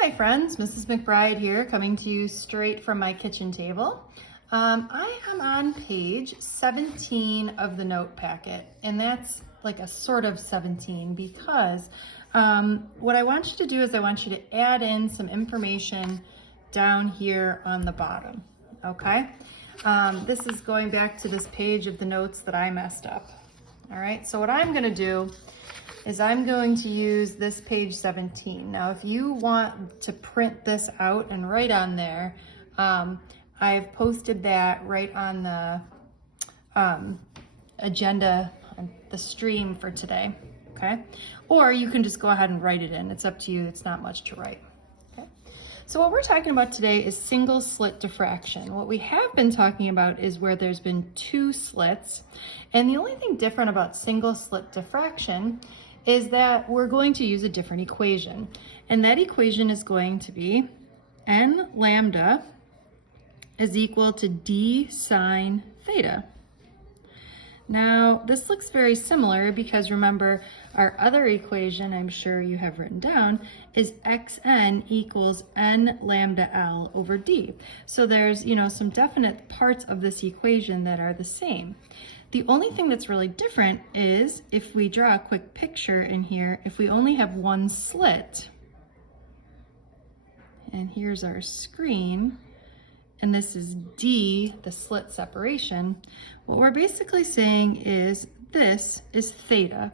my friends, Mrs. McBride here, coming to you straight from my kitchen table. I am on page 17 of the note packet, and that's like a sort of 17 because what I want you to do is I want you to add in some information down here on the bottom, okay? This is going back to this page of the notes that I messed up. All right, so what I'm gonna do is I'm going to use this page 17. Now, if you want to print this out and write on there, I've posted that right on the agenda, on the stream for today, okay? Or you can just go ahead and write it in. It's up to you, it's not much to write, okay? So what we're talking about today is single slit diffraction. What we have been talking about is where there's been two slits, and the only thing different about single slit diffraction is that we're going to use a different equation. And that equation is going to be n lambda is equal to d sine theta. Now, this looks very similar because remember, our other equation, I'm sure you have written down, is xn equals n lambda L over d. So there's, some definite parts of this equation that are the same. The only thing that's really different is if we draw a quick picture in here, if we only have one slit, and here's our screen, and this is D, the slit separation, what we're basically saying is this is theta.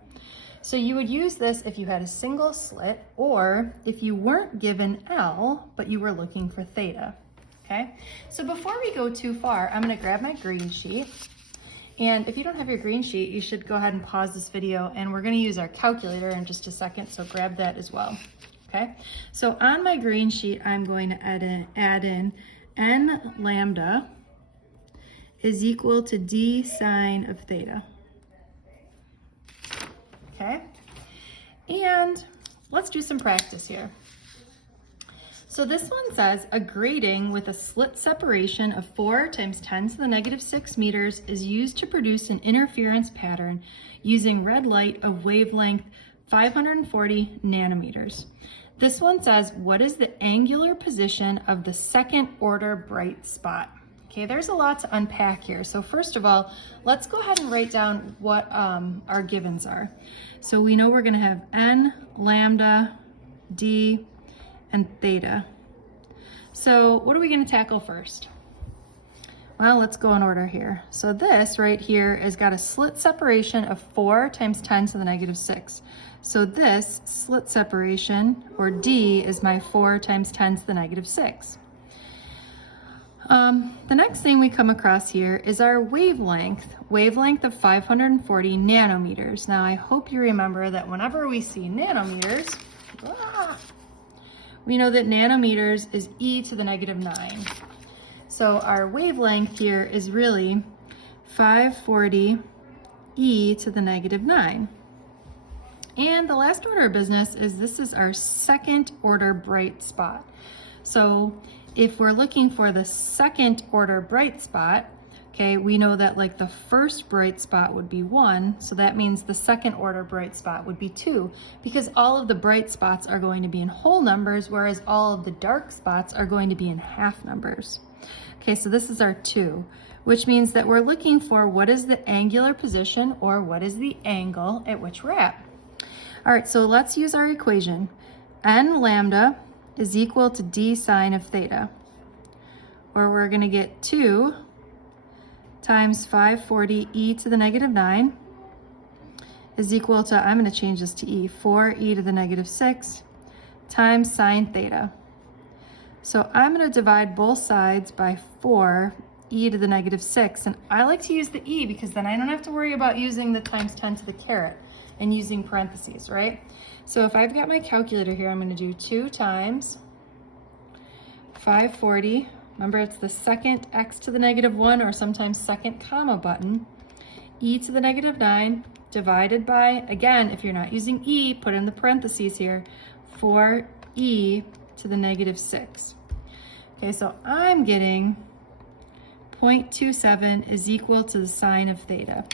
So you would use this if you had a single slit or if you weren't given L, but you were looking for theta, okay? So before we go too far, I'm gonna grab my green sheet. And if you don't have your green sheet, you should go ahead and pause this video, and we're gonna use our calculator in just a second, so grab that as well, okay? So on my green sheet, I'm going to add in n lambda is equal to d sine of theta, okay? And let's do some practice here. So this one says a grating with a slit separation of 4 times 10 to the negative 6 meters is used to produce an interference pattern using red light of wavelength 540 nanometers. This one says, what is the angular position of the second order bright spot? Okay, there's a lot to unpack here. So first of all, let's go ahead and write down what our givens are. So we know we're gonna have n lambda d and theta. So what are we gonna tackle first? Well, let's go in order here. So this right here has got a slit separation of 4 times 10 to the negative 6. So this slit separation, or D, is my 4 times 10 to the negative 6. The next thing we come across here is our wavelength of 540 nanometers. Now I hope you remember that whenever we see nanometers, we know that nanometers is e to the negative 9. So our wavelength here is really 540 e to the negative 9. And the last order of business is this is our second order bright spot. So if we're looking for the second order bright spot, okay, we know that like the first bright spot would be 1, so that means the second order bright spot would be 2, because all of the bright spots are going to be in whole numbers, whereas all of the dark spots are going to be in half numbers. Okay, so this is our 2, which means that we're looking for what is the angular position, or what is the angle at which we're at. All right, so let's use our equation. N lambda is equal to d sine of theta, or we're gonna get 2 times 540 e to the negative 9 is equal to, I'm going to change this to e, 4e to the negative 6 times sine theta. So I'm going to divide both sides by 4e to the negative 6, and I like to use the e because then I don't have to worry about using the times 10 to the caret and using parentheses, right? So if I've got my calculator here, I'm going to do 2 times 540. Remember, it's the second x to the negative 1, or sometimes second comma button, e to the negative 9 divided by, again, if you're not using e, put in the parentheses here, 4e to the negative 6. Okay, so I'm getting 0.27 is equal to the sine of theta.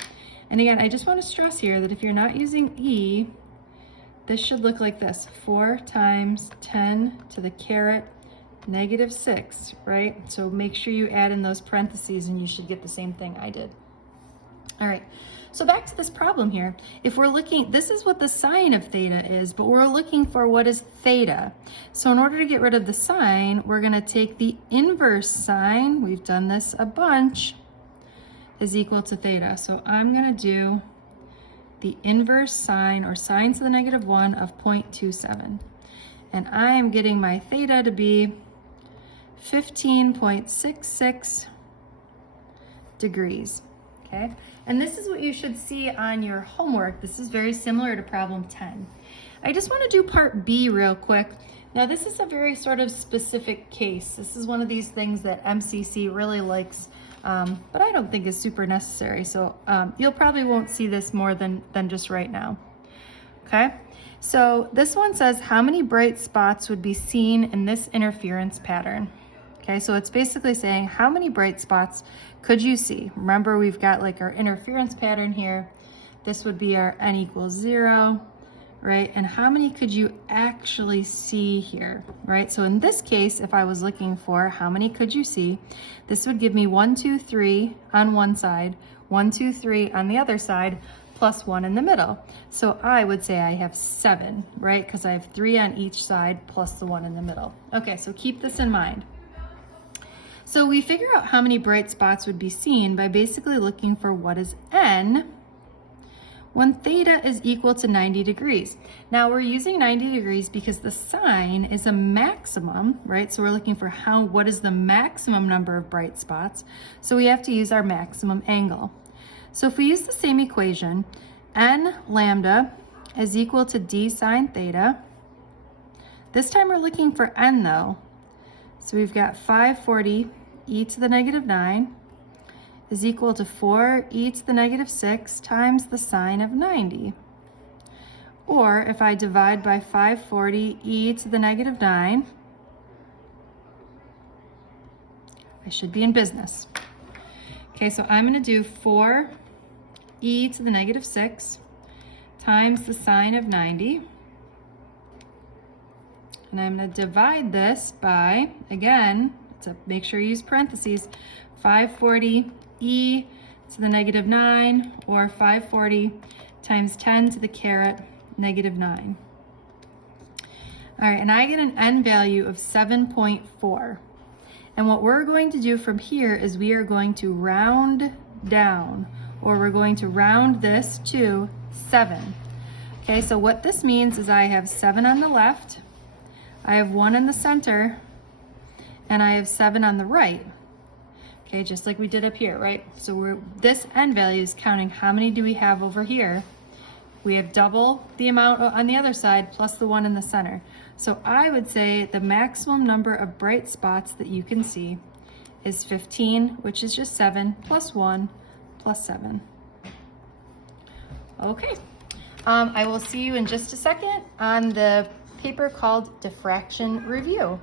And again, I just want to stress here that if you're not using e, this should look like this. 4 times 10 to the caret negative 6, right? So make sure you add in those parentheses and you should get the same thing I did. All right, so back to this problem here. If we're looking, this is what the sine of theta is, but we're looking for what is theta. So in order to get rid of the sine, we're gonna take the inverse sine, we've done this a bunch, is equal to theta. So I'm gonna do the inverse sine, or sine to the negative 1 of 0.27. And I am getting my theta to be 15.66 degrees, okay? And this is what you should see on your homework. This is very similar to problem 10. I just wanna do part B real quick. Now this is a very sort of specific case. This is one of these things that MCC really likes, but I don't think is super necessary. So you'll probably won't see this more than just right now, okay? So this one says, how many bright spots would be seen in this interference pattern? Okay, so it's basically saying, how many bright spots could you see? Remember, we've got like our interference pattern here. This would be our n equals 0, right? And how many could you actually see here, right? So in this case, if I was looking for how many could you see, this would give me 1, 2, 3 on one side, 1, 2, 3 on the other side, plus 1 in the middle. So I would say I have 7, right? Because I have 3 on each side plus the 1 in the middle. Okay, so keep this in mind. So we figure out how many bright spots would be seen by basically looking for what is n when theta is equal to 90 degrees. Now we're using 90 degrees because the sine is a maximum, right? So we're looking for what is the maximum number of bright spots. So we have to use our maximum angle. So if we use the same equation, n lambda is equal to d sine theta. This time we're looking for n though. So we've got 540 e to the negative 9 is equal to 4 e to the negative 6 times the sine of 90. Or if I divide by 540 e to the negative 9, I should be in business. Okay, so I'm going to do 4 e to the negative 6 times the sine of 90. And I'm going to divide this by, again, to make sure you use parentheses, 540 e to the negative 9, or 540 times 10 to the caret negative 9. All right, and I get an n value of 7.4. And what we're going to do from here is we are going to round down, or we're going to round this to 7. Okay, so what this means is I have 7 on the left, I have 1 in the center, and I have 7 on the right. Okay, just like we did up here, right? So this n value is counting how many do we have over here. We have double the amount on the other side plus the 1 in the center. So I would say the maximum number of bright spots that you can see is 15, which is just 7 plus 1 plus 7. Okay, I will see you in just a second on the paper called Diffraction Review.